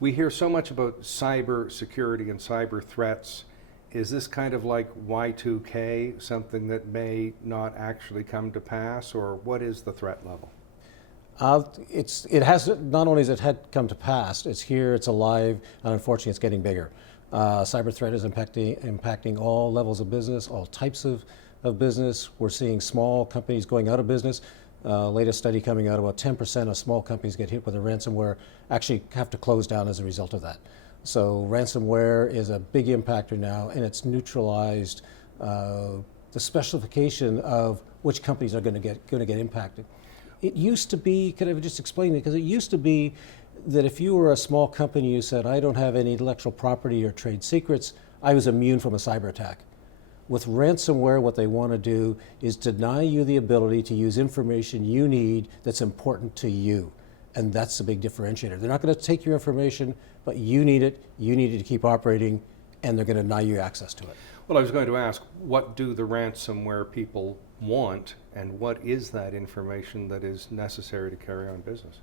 We hear so much about cyber security and cyber threats. Is this kind of like Y2K, something that may not actually come to pass, or what is the threat level? It has, not only has it had come to pass, it's here, it's alive, and unfortunately it's getting bigger. Cyber threat is impacting all levels of business, all types of business. We're seeing small companies going out of business. Latest study coming out, about 10% of small companies get hit with a ransomware actually have to close down as a result of that. So ransomware is a big impactor now, and it's neutralized the specification of which companies are going to get impacted. It used to be, could I just explain it? Because it used to be that if you were a small company, you said, I don't have any intellectual property or trade secrets, I was immune from a cyber attack. With ransomware, what they want to do is deny you the ability to use information you need that's important to you. And that's the big differentiator. They're not going to take your information, but you need it to keep operating, and they're going to deny you access to it. Well, I was going to ask, what do the ransomware people want, and what is that information that is necessary to carry on business?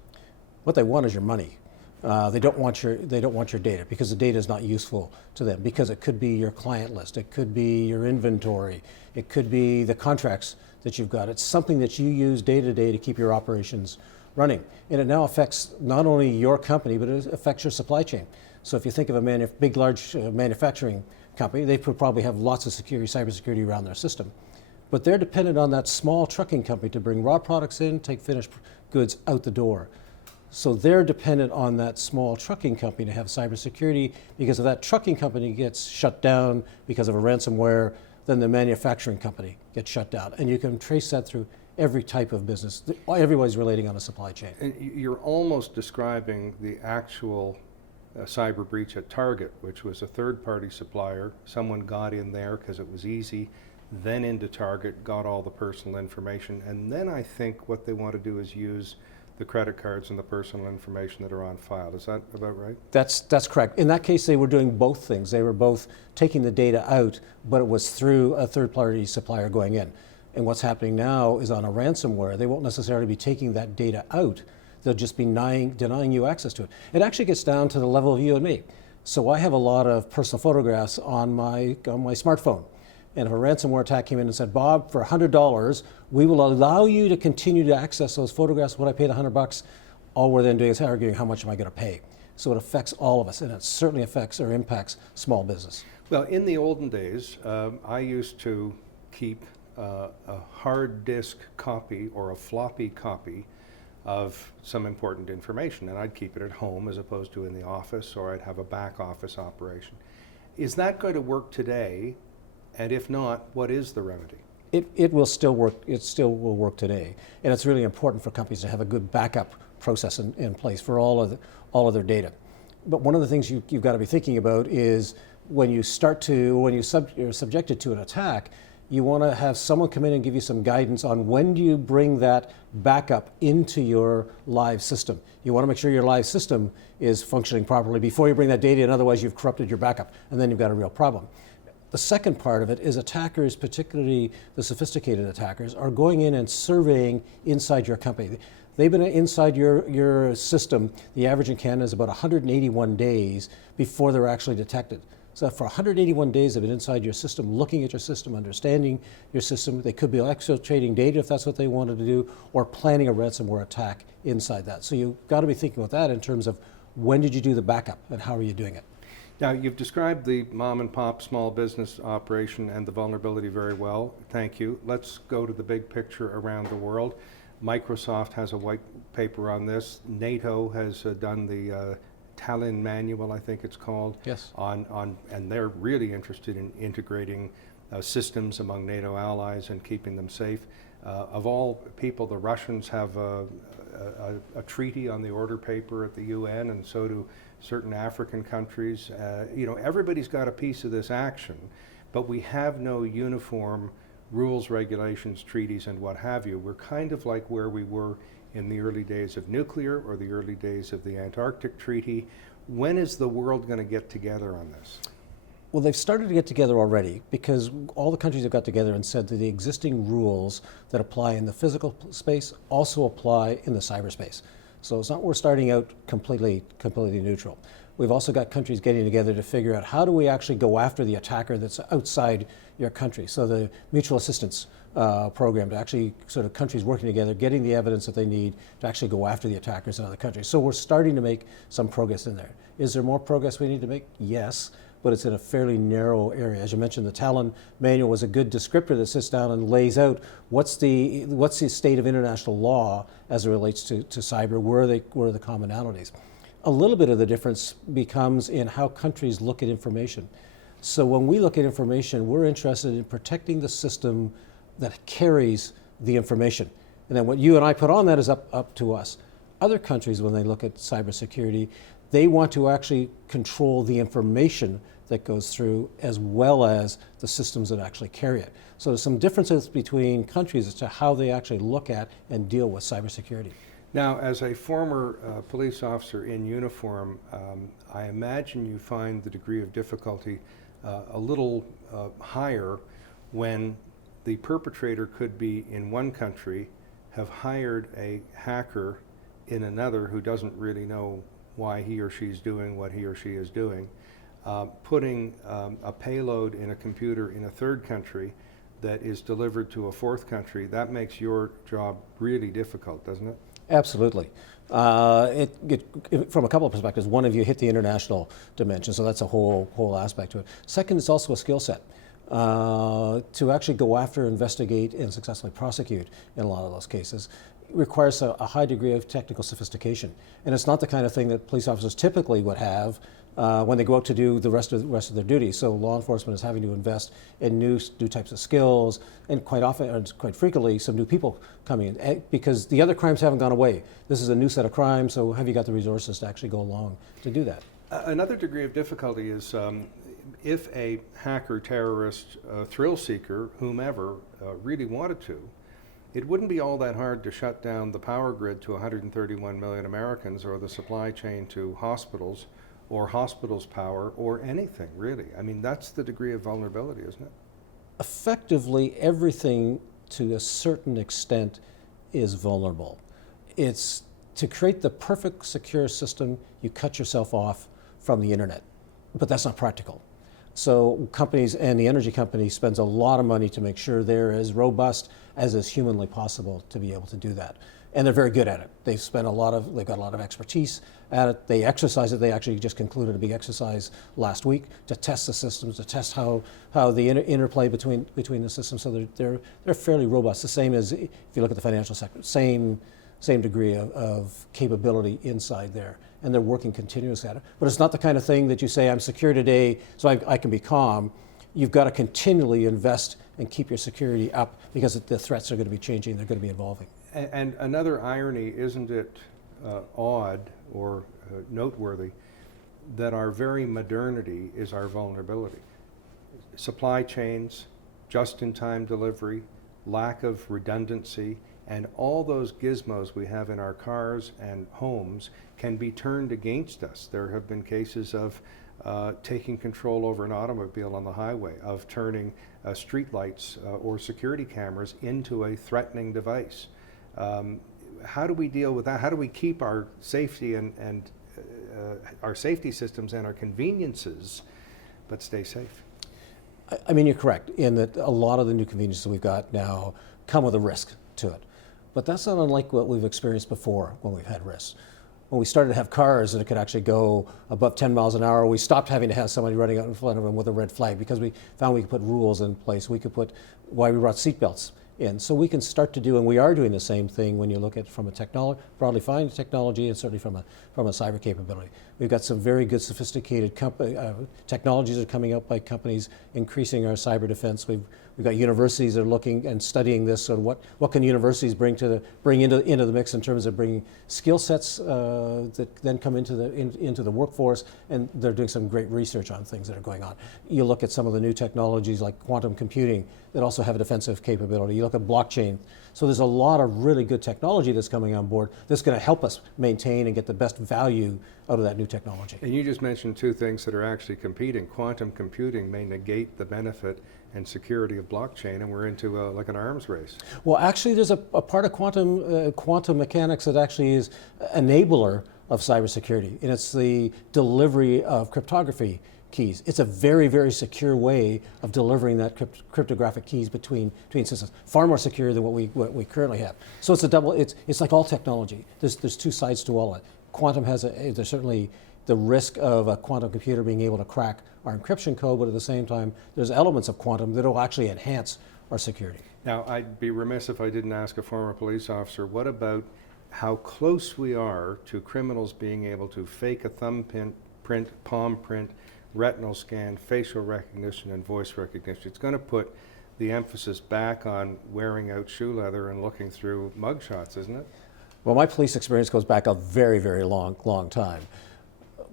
What they want is your money. They don't want your data, because the data is not useful to them, because it could be your client list, it could be your inventory, it could be the contracts that you've got. It's something that you use day to day to keep your operations running. And it now affects not only your company, but it affects your supply chain. So if you think of a large manufacturing company, they probably have lots of cybersecurity around their system. But they're dependent on that small trucking company to bring raw products in, take finished goods out the door. So they're dependent on that small trucking company to have cybersecurity, because if that trucking company gets shut down because of a ransomware, then the manufacturing company gets shut down. And you can trace that through every type of business. Everybody's relating on a supply chain. And you're almost describing the actual cyber breach at Target, which was a third-party supplier. Someone got in there because it was easy, then into Target, got all the personal information, and then I think what they want to do is use the credit cards and the personal information that are on file. Is that about right? That's correct. In that case, they were doing both things. They were both taking the data out, but it was through a third-party supplier going in. And what's happening now is on a ransomware, they won't necessarily be taking that data out. They'll just be denying you access to it. It actually gets down to the level of you and me. So I have a lot of personal photographs on my smartphone. And if a ransomware attack came in and said, Bob, for $100, we will allow you to continue to access those photographs when I paid $100, all we're then doing is arguing how much am I going to pay. So it affects all of us, and it certainly affects or impacts small business. Well, in the olden days, I used to keep a hard disk copy or a floppy copy of some important information, and I'd keep it at home as opposed to in the office, or I'd have a back office operation. Is that going to work today? And if not, what is the remedy? It will still work. It still will work today, and it's really important for companies to have a good backup process in place for all of their data. But one of the things you've got to be thinking about is when you're subjected to an attack, you want to have someone come in and give you some guidance on when do you bring that backup into your live system. You want to make sure your live system is functioning properly before you bring that data in, otherwise you've corrupted your backup, and then you've got a real problem. The second part of it is attackers, particularly the sophisticated attackers, are going in and surveying inside your company. They've been inside your system. The average in Canada is about 181 days before they're actually detected. So for 181 days they've been inside your system, looking at your system, understanding your system. They could be exfiltrating data if that's what they wanted to do, or planning a ransomware attack inside that. So you've got to be thinking about that in terms of when did you do the backup and how are you doing it. Now, you've described the mom and pop small business operation and the vulnerability very well. Thank you. Let's go to the big picture around the world. Microsoft has a white paper on this. NATO has done the Tallinn Manual, I think it's called. Yes. And they're really interested in integrating systems among NATO allies and keeping them safe. Of all people, the Russians have a treaty on the order paper at the UN, and so do certain African countries. Everybody's got a piece of this action, but we have no uniform rules, regulations, treaties, and what have you. We're kind of like where we were in the early days of nuclear or the early days of the Antarctic Treaty. When is the world going to get together on this? Well, they've started to get together already, because all the countries have got together and said that the existing rules that apply in the physical space also apply in the cyberspace. So it's not we're starting out completely neutral. we've also got countries getting together to figure out how do we actually go after the attacker that's outside your country. So the mutual assistance program, to actually sort of countries working together, getting the evidence that they need to actually go after the attackers in other countries. So we're starting to make some progress in there. Is there more progress we need to make? Yes, but it's in a fairly narrow area. As you mentioned, the Talon manual was a good descriptor that sits down and lays out what's the state of international law as it relates to cyber, where are the commonalities. A little bit of the difference becomes in how countries look at information. So when we look at information, we're interested in protecting the system that carries the information. And then what you and I put on that is up to us. Other countries, when they look at cybersecurity, they want to actually control the information that goes through as well as the systems that actually carry it. So there's some differences between countries as to how they actually look at and deal with cybersecurity. Now, as a former police officer in uniform, I imagine you find the degree of difficulty a little higher when the perpetrator could be in one country, have hired a hacker in another who doesn't really know why he or she's doing what he or she is doing, putting a payload in a computer in a third country that is delivered to a fourth country. That makes your job really difficult, doesn't it? Absolutely. From a couple of perspectives. One, of you hit the international dimension, so that's a whole aspect to it. Second, it's also a skill set. To actually go after, investigate, and successfully prosecute in a lot of those cases requires a high degree of technical sophistication. And it's not the kind of thing that police officers typically would have when they go out to do the rest of their duties. So law enforcement is having to invest in new types of skills, and quite often, and quite frequently, some new people coming in, because the other crimes haven't gone away. This is a new set of crimes, so have you got the resources to actually go along to do that? Another degree of difficulty is if a hacker, terrorist, thrill seeker, whomever, really wanted to, it wouldn't be all that hard to shut down the power grid to 131 million Americans, or the supply chain to hospitals, or hospitals' power, or anything, really. I mean, that's the degree of vulnerability, isn't it? Effectively, everything to a certain extent is vulnerable. It's to create the perfect secure system, you cut yourself off from the internet, but that's not practical. So companies, and the energy company spends a lot of money to make sure they're as robust as is humanly possible to be able to do that. And they're very good at it. They've got a lot of expertise at it. They exercise it. They actually just concluded a big exercise last week to test the systems, to test how the interplay between the systems. So they're fairly robust. The same as if you look at the financial sector, same degree of capability inside there. And they're working continuously at it. But it's not the kind of thing that you say, I'm secure today, so I can be calm. You've got to continually invest and keep your security up, because the threats are going to be changing, they're going to be evolving. And another irony, isn't it odd or noteworthy, that our very modernity is our vulnerability? Supply chains, just-in-time delivery, lack of redundancy, and all those gizmos we have in our cars and homes can be turned against us. There have been cases of taking control over an automobile on the highway, of turning street lights or security cameras into a threatening device. How do we deal with that? How do we keep our safety and our safety systems and our conveniences, but stay safe? I mean, you're correct in that a lot of the new conveniences we've got now come with a risk to it. But that's not unlike what we've experienced before when we've had risks. When we started to have cars that could actually go above 10 miles an hour, we stopped having to have somebody running out in front of them with a red flag, because we found we could put rules in place. We could put why we brought seatbelts in. So we can start to do, and we are doing the same thing when you look at from a broadly defined technology, and certainly from a cyber capability. We've got some very good sophisticated technologies that are coming out by companies increasing our cyber defense. We've got universities that are looking and studying this. So what can universities bring into the mix in terms of bringing skill sets that then come into the workforce, and they're doing some great research on things that are going on. You look at some of the new technologies like quantum computing that also have a defensive capability. You look at blockchain. So there's a lot of really good technology that's coming on board that's going to help us maintain and get the best value out of that new technology. And you just mentioned two things that are actually competing. Quantum computing may negate the benefit and security of blockchain, and we're into like an arms race. Well, actually, there's a part of quantum mechanics that actually is enabler of cybersecurity, and it's the delivery of cryptography keys. It's a very, very secure way of delivering that cryptographic keys between systems. Far more secure than what we currently have. So it's a double. It's like all technology. There's two sides to all of it. Quantum there's certainly the risk of a quantum computer being able to crack our encryption code, but at the same time, there's elements of quantum that will actually enhance our security. Now, I'd be remiss if I didn't ask a former police officer, what about how close we are to criminals being able to fake a thumbprint, palm print, retinal scan, facial recognition, and voice recognition? It's going to put the emphasis back on wearing out shoe leather and looking through mugshots, isn't it? Well, my police experience goes back a very, very long time.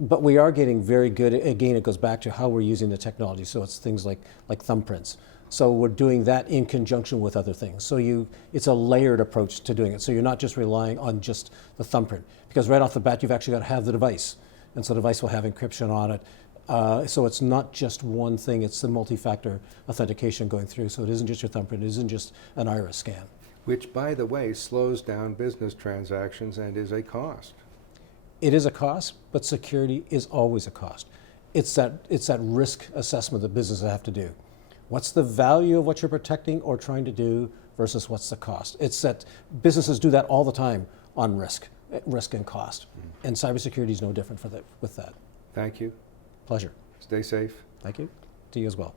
But we are getting very good. Again, it goes back to how we're using the technology. So it's things like thumbprints. So we're doing that in conjunction with other things. So it's a layered approach to doing it. So you're not just relying on just the thumbprint, because right off the bat, you've actually got to have the device. And so the device will have encryption on it. So it's not just one thing, it's the multi-factor authentication going through. So it isn't just your thumbprint, it isn't just an iris scan. Which, by the way, slows down business transactions and is a cost. It is a cost, but security is always a cost. It's that risk assessment that businesses have to do. What's the value of what you're protecting or trying to do versus what's the cost? It's that businesses do that all the time on risk and cost. And cybersecurity is no different with that. Thank you. Pleasure. Stay safe. Thank you. To you as well.